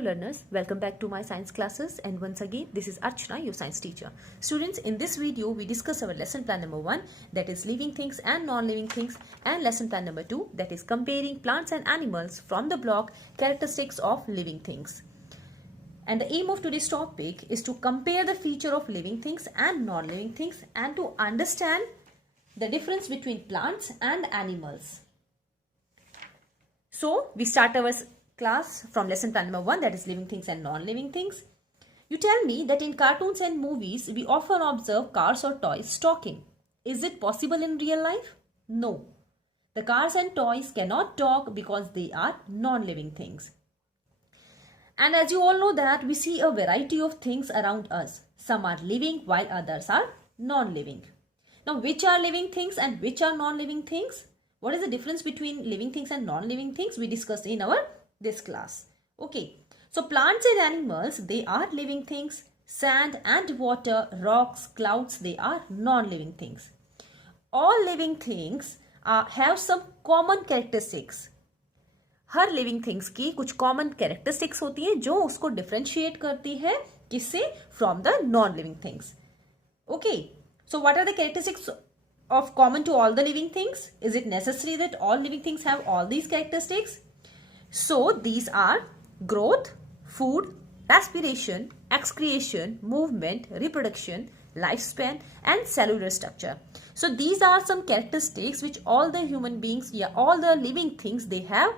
learners, welcome back to my science classes, and once again this is Archana, your science teacher. Students, in this video we discuss our lesson plan number 1, that is living things and non-living things, and lesson plan number 2, that is comparing plants and animals from the block characteristics of living things. And the aim of today's topic is to compare the feature of living things and non-living things and to understand the difference between plants and animals. So we start our class from lesson plan number 1, that is living things and non-living things. You tell me that in cartoons and movies we often observe cars or toys talking. Is it possible in real life? No. The cars and toys cannot talk because they are non-living things. And as you all know that we see a variety of things around us. Some are living while others are non-living. Now which are living things and which are non-living things? What is the difference between living things and non-living things? We discussed in our this class. Okay, so plants and animals, they are living things. Sand and water, rocks, clouds, they are non-living things. All living things have some common characteristics. Her living things की कुछ common characteristics होती है जो उसको differentiate करती है किससे, from the non living things. Okay, so what are the characteristics of common to all the living things? Is it necessary that all living things have all these characteristics? So these are growth, food, respiration, excretion, movement, reproduction, lifespan and cellular structure. So these are some characteristics which all the human beings, all the living things, they have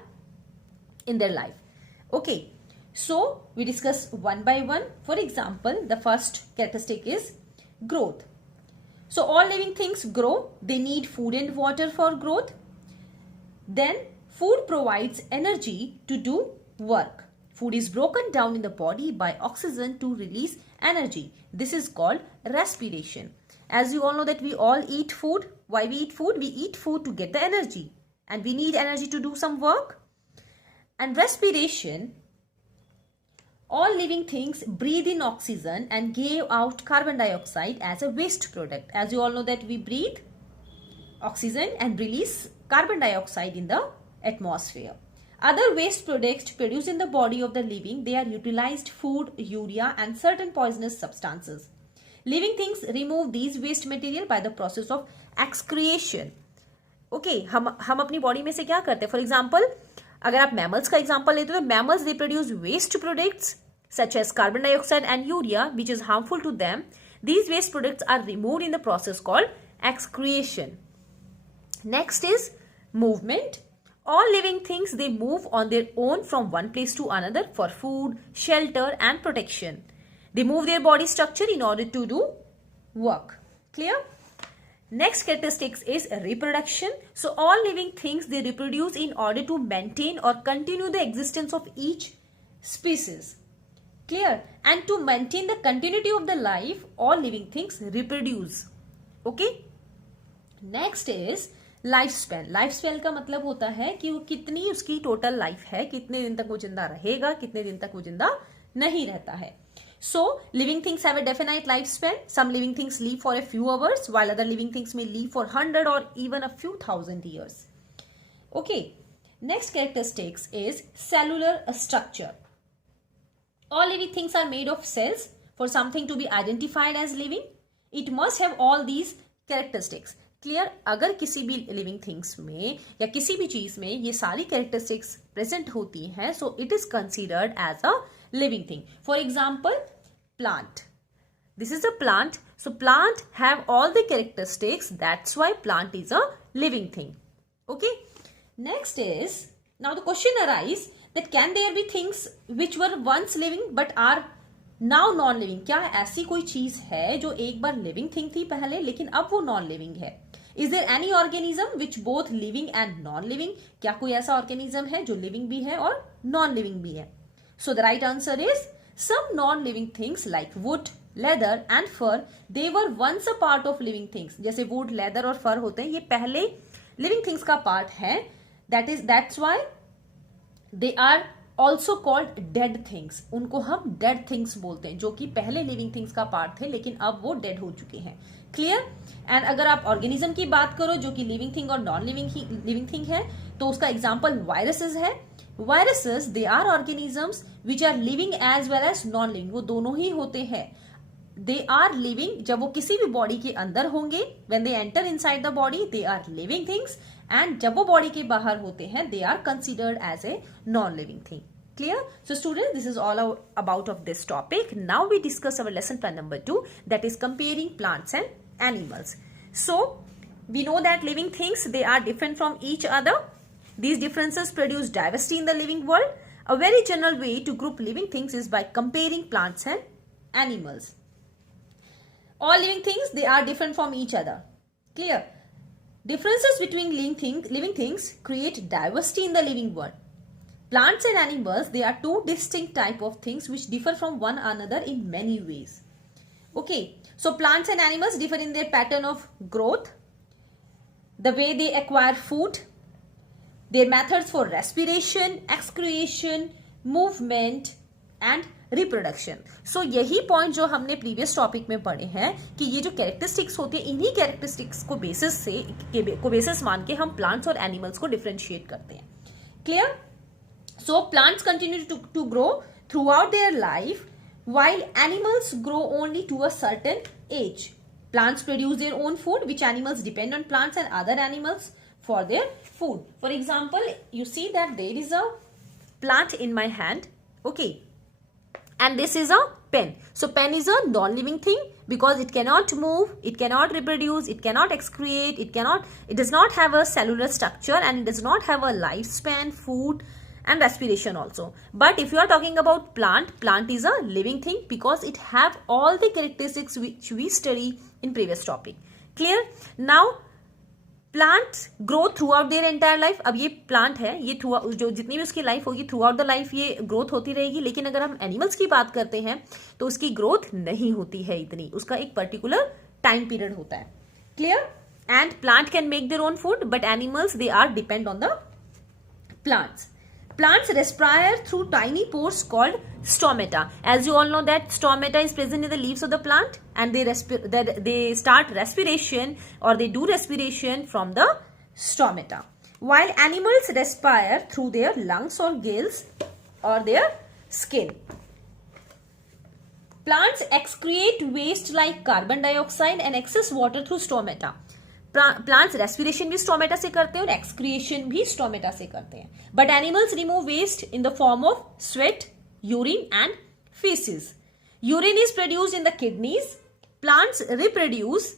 in their life. Okay, so we discuss one by one. For example, the first characteristic is growth. So all living things grow. They need food and water for growth. Then food provides energy to do work. Food is broken down in the body by oxygen to release energy. This is called respiration. As you all know that we all eat food. Why we eat food? We eat food to get the energy. And we need energy to do some work. And respiration, all living things breathe in oxygen and give out carbon dioxide as a waste product. As you all know that we breathe oxygen and release carbon dioxide in the atmosphere. Other waste products produced in the body of the living, they are utilized food, urea and certain poisonous substances. Living things remove these waste material by the process of excretion. Okay, हम अपनी body में से क्या करते हैं? For example अगर आप mammals का एग्जाम्पल लेते हो तो mammals they produce waste products such as carbon dioxide and urea which is harmful to them. These waste products are removed in the process called excretion. Next is movement. All living things, they move on their own from one place to another for food, shelter and protection. They move their body structure in order to do work. Clear? Next characteristics is reproduction. So all living things, they reproduce in order to maintain or continue the existence of each species. Clear? And to maintain the continuity of the life, all living things reproduce. Okay? Next is lifespan. Lifespan का मतलब होता है कि वो कितनी उसकी total life है, कितने दिन तक वो जिंदा रहेगा, कितने दिन तक वो जिंदा नहीं रहता है. So living things have a definite lifespan. Some living things live for a few hours while other living things may live for 100 or even a few thousand years. Okay. Next characteristics is cellular structure. All living things are made of cells. For something to be identified as living, it must have all these characteristics. Clear? अगर किसी भी living things में या किसी भी चीज में ये सारी characteristics present होती हैं, so it is considered as a living thing. For example, plant. This is a plant. So plant have all the characteristics. That's why plant is a living thing. Okay. Next is, now the question arises that can there be things which were once living but are now non-living? क्या ऐसी कोई चीज है जो एक बार living thing थी पहले लेकिन अब वो non-living है? Is there any organism which both living and non-living? क्या कोई ऐसा organism है जो living भी है और non-living भी है? So the right answer is some non-living things like wood, leather and fur, they were once a part of living things. जैसे wood, leather और fur होते हैं, ये पहले living things का part है. That's why they are also called dead things. उनको हम dead things बोलते हैं जो कि पहले living things का part थे लेकिन अब वो dead हो चुके हैं. Clear? And अगर आप organism की बात करो जो कि living thing और non living thing है तो उसका example viruses है. Viruses, they are organisms which are living as well as non-living. वो दोनों ही होते हैं. They are living, जब वो किसी भी बॉडी के अंदर होंगे, when they enter inside the body, they are living things, and जब वो बॉडी के बाहर होते हैं, they are considered as a non-living thing. Clear? So students, this is all about of this topic. Now we discuss our lesson plan number 2, that is comparing plants and animals. So we know that living things, they are different from each other. These differences produce diversity in the living world. A very general way to group living things is by comparing plants and animals. All living things, they are different from each other. Clear? Differences between living things create diversity in the living world. Plants and animals, they are two distinct type of things which differ from one another in many ways. Okay, so plants and animals differ in their pattern of growth, the way they acquire food, their methods for respiration, excretion, movement and reproduction. So यही point जो हमने previous topic में पढ़े हैं कि ये जो characteristics होती है, इन्हीं कैरेक्टरिस्टिक्स को बेसिस मान के हम प्लांट्स और एनिमल्स को डिफरेंशिएट करते हैं. Clear? So plants continue to grow throughout their life while animals grow only to a certain age. Plants produce their own food, which animals depend on plants and other animals for their food. For example, you see that there is a plant in my hand, okay, and this is a pen. So pen is a non-living thing because it cannot move, it cannot reproduce, it cannot excrete, it does not have a cellular structure, and it does not have a lifespan, food and respiration also. But if you are talking about plant is a living thing because it have all the characteristics which we study in previous topic. Clear? Now plants grow throughout their entire life. अब ये plant है, ये जो जितनी भी उसकी life होगी throughout the life ये ग्रोथ होती रहेगी. लेकिन अगर हम एनिमल्स की बात करते हैं तो उसकी ग्रोथ नहीं होती है इतनी, उसका एक पर्टिकुलर टाइम पीरियड होता है. Clear? And plant can make their own food but animals they are depend on the plants. Plants respire through tiny pores called stomata. As you all know that stomata is present in the leaves of the plant, and they start respiration or they do respiration from the stomata. While animals respire through their lungs or gills or their skin. Plants excrete waste like carbon dioxide and excess water through stomata. Plants respiration भी stomata से करते हैं और excretion भी stomata से करते हैं. But animals remove waste in the form of sweat, urine and feces. Urine is produced in the kidneys. Plants reproduce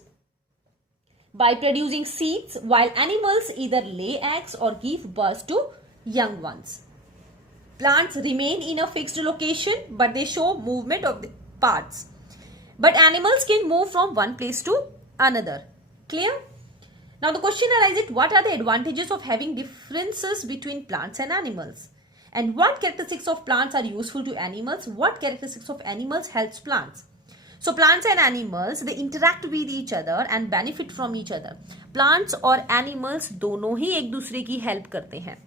by producing seeds, while animals either lay eggs or give birth to young ones. Plants remain in a fixed location, but they show movement of the parts. But animals can move from one place to another. Clear? Now the question arises, what are the advantages of having differences between plants and animals? And what characteristics of plants are useful to animals? What characteristics of animals helps plants? So plants and animals, they interact with each other and benefit from each other. Plants और animals दोनों ही एक दूसरे की help करते हैं.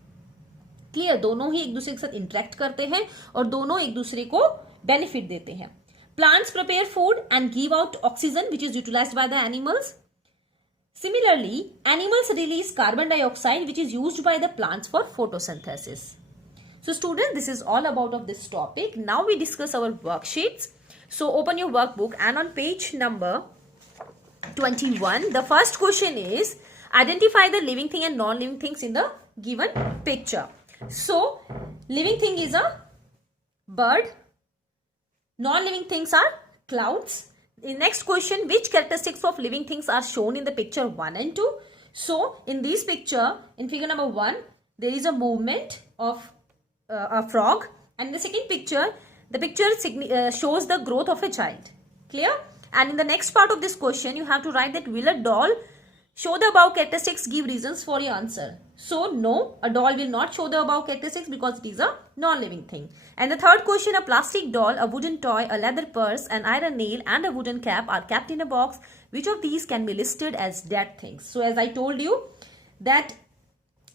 Clear? दोनों ही एक दूसरे के साथ interact करते हैं और दोनों एक दूसरे को benefit देते हैं. Plants prepare food and give out oxygen which is utilized by the animals. Similarly, animals release carbon dioxide which is used by the plants for photosynthesis. So students, this is all about of this topic. Now we discuss our worksheets. So open your workbook and on page number 21, the first question is identify the living thing and non-living things in the given picture. So living thing is a bird. Non-living things are clouds. The next question, which characteristics of living things are shown in the picture 1 and 2? So in this picture, in figure number 1, there is a movement of a frog, and in the second picture, the picture shows the growth of a child. Clear? And in the next part of this question, you have to write that will a doll show the above characteristics, give reasons for your answer. So no, a doll will not show the above characteristics because it is a non-living thing. And the third question, a plastic doll, a wooden toy, a leather purse, an iron nail and a wooden cap are kept in a box. Which of these can be listed as dead things? So as I told you that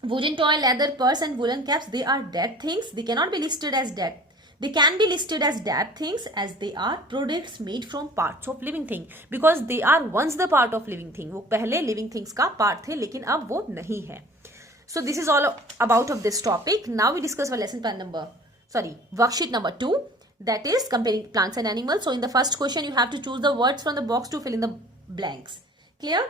wooden toy, leather purse and wooden caps, they are dead things. They cannot be listed as dead. They can be listed as dead things as they are products made from parts of living thing because they are once the part of living thing. वो पहले living things का part थे लेकिन अब वो नहीं है. So this is all about of this topic. Now we discuss our worksheet number 2, that is comparing plants and animals. So in the first question, you have to choose the words from the box to fill in the blanks. Clear?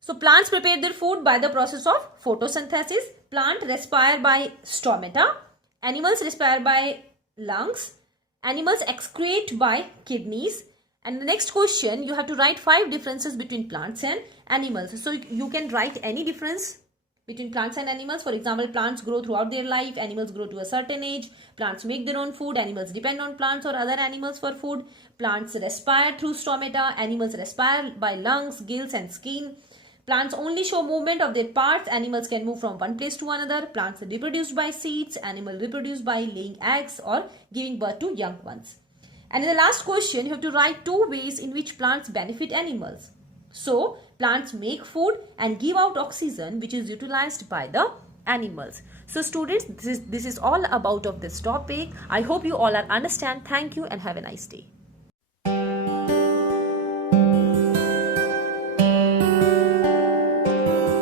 So plants prepare their food by the process of photosynthesis. Plant respire by stomata. Animals respire by lungs. Animals excrete by kidneys. And the next question, you have to write 5 differences between plants and animals. So you can write any difference between plants and animals. For example, plants grow throughout their life, animals grow to a certain age, plants make their own food, animals depend on plants or other animals for food, plants respire through stomata, animals respire by lungs, gills and skin, plants only show movement of their parts, animals can move from one place to another, plants reproduce by seeds, animals reproduce by laying eggs or giving birth to young ones. And in the last question, you have to write 2 ways in which plants benefit animals. So, plants make food and give out oxygen, which is utilized by the animals. So students, this is all about of this topic. I hope you all are understand. Thank you and have a nice day.